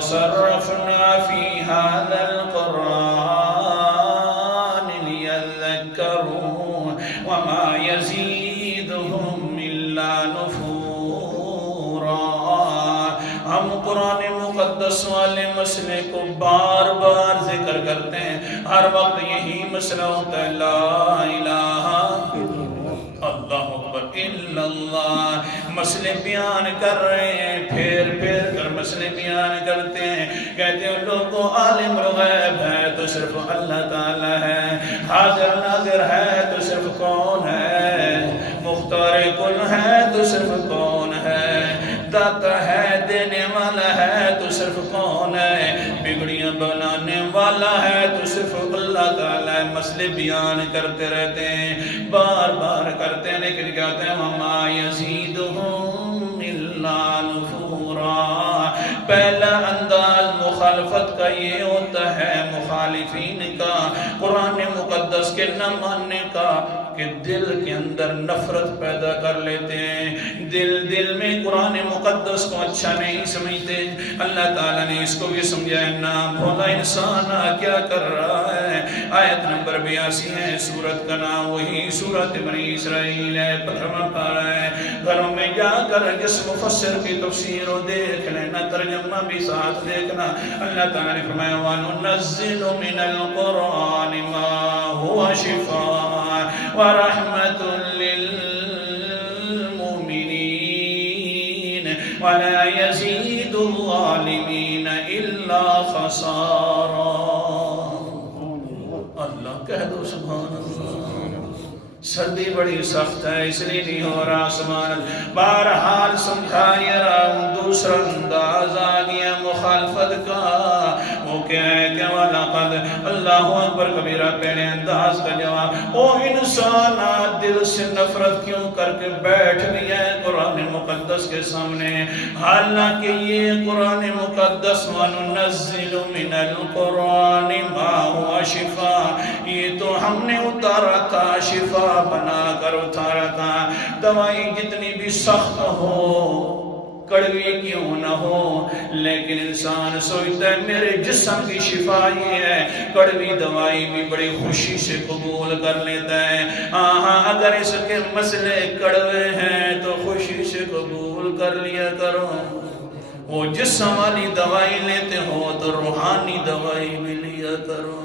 صرفنا في هذا القرآن ليذكروا وما يزيدهم إلا نفورا. ہم قرآن مقدس والے مسئلے کو بار بار ذکر کرتے ہیں، ہر وقت یہی مسئلہ ہوتا ہے، لا الہ اللہ اکبر الا اللہ. مسئلے بیان کر رہے ہیں، پھر کر مسئلے بیان کرتے ہیں، کہتے ہیں لوگوں عالم الغیب ہے تو صرف اللہ تعالی ہے، حاضر ناظر ہے تو صرف کون ہے، مختار کن ہے تو صرف کون ہے، داتا ہے دینے والا ہے تو صرف کون ہے، بگڑیاں بنانے والا ہے تو صرف اللہ تعالی ہے. مسئلے بیان کرتے رہتے ہیں، بار بار کرتے ہیں، لیکن کہتے ہیں وَمَا يَزِيدُهُمْ إِلَّا نُفُورًا. پہلا انداز مخالفت کا یہ ہوتا ہے، مخالفین کا قرآن مقدس کے نہ ماننے کا، کہ دل کے اندر نفرت پیدا کر لیتے ہیں، دل میں قرآن مقدس کو اچھا نہیں سمجھتے. اللہ تعالیٰ نے اس کو بھی سمجھایا، نا بھولا انسان کیا کر رہا ہے. آیت نمبر 82 ہے، سورت کا نام وہی سورت بنی اسرائیل ہے. 15واں پارہ ہے. گھروں میں جا کر جس مفسر کی تفسیر و دیکھ لینا، ترجمہ بھی ساتھ دیکھنا. اللہ تعالیٰ نے فرمایا وَنُنَزِّلُ مِنَ الْقُرْآنِ مَا هُوَ شِفَاءٌ وَرَحْمَةٌ لِّلْمُؤْمِنِينَ وَلَا يَزِيدُ الظَّالِمِينَ إِلَّا خَسَارًا. اللہ کہہ دو سبحان اللہ. سردی بڑی سخت ہے اس لیے نہیں ہو رہا آسمان. بہرحال سمجھایا رہا ہوں، دوسرا انداز آ گیا مخالفت کا. وہ کیا ہے کہ وَلَقَدْ اللہ اکبر کبیرہ پہلے انداز کا جواب. او انسان دل سے نفرت کیوں کر کے بیٹھ گیا ہے قرآن مقدس کے سامنے، حالانکہ یہ قرآن مقدس وَنُنَزِّلُ مِنَ الْقُرْآنِ مَا هُوَ شِفَاءٌ، یہ تو ہم نے اتارا تھا، شفا بنا کر اتارا تھا. دوائی جتنی بھی سخت ہو، کڑوی کیوں نہ ہو، لیکن انسان سوچتا ہے میرے جسم کی شفا یہ ہے، کڑوی دوائی بھی بڑی خوشی سے قبول کر لیتا ہے. اگر اس کے مسئلے کڑوے ہیں تو خوشی سے قبول کر لیا کرو. وہ جسم والی دوائی لیتے ہو تو روحانی دوائی بھی لیا کرو.